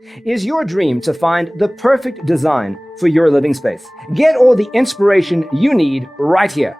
Is your dream to find the perfect design for your living space? Get all the inspiration you need right here.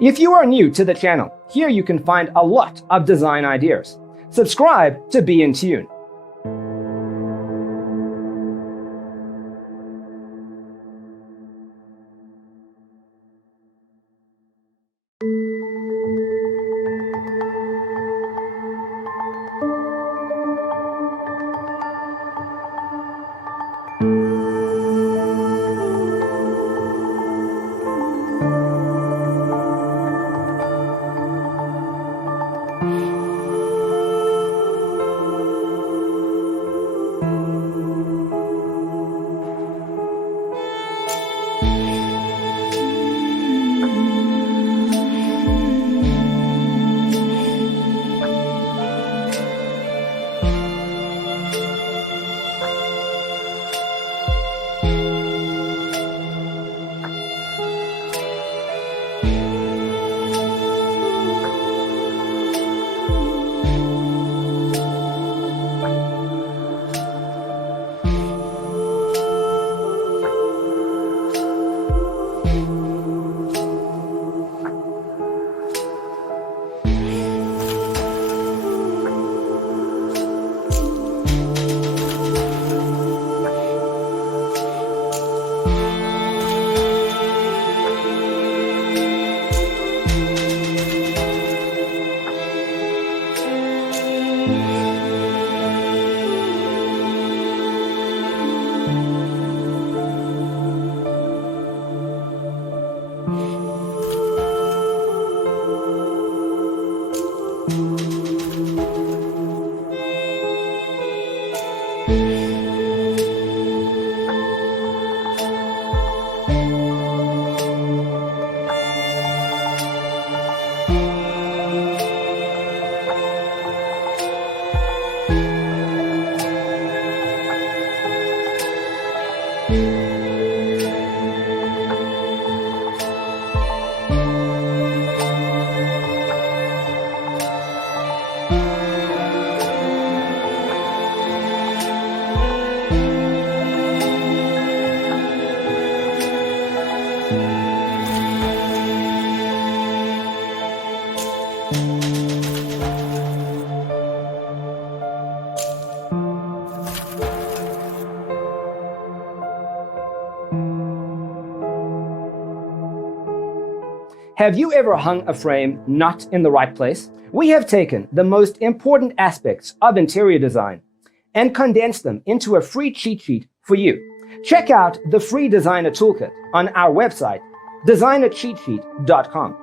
If you are new to the channel, here you can find a lot of design ideas. Subscribe to be in tune. Have you ever hung a frame not in the right place? We have taken the most important aspects of interior design and condensed them into a free cheat sheet for you. Check out the free designer toolkit on our website, designercheatsheet.com.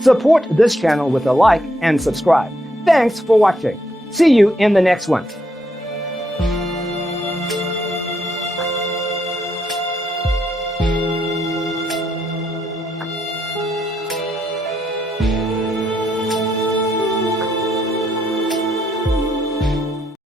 Support this channel with a like and subscribe. Thanks for watching. See you in the next one.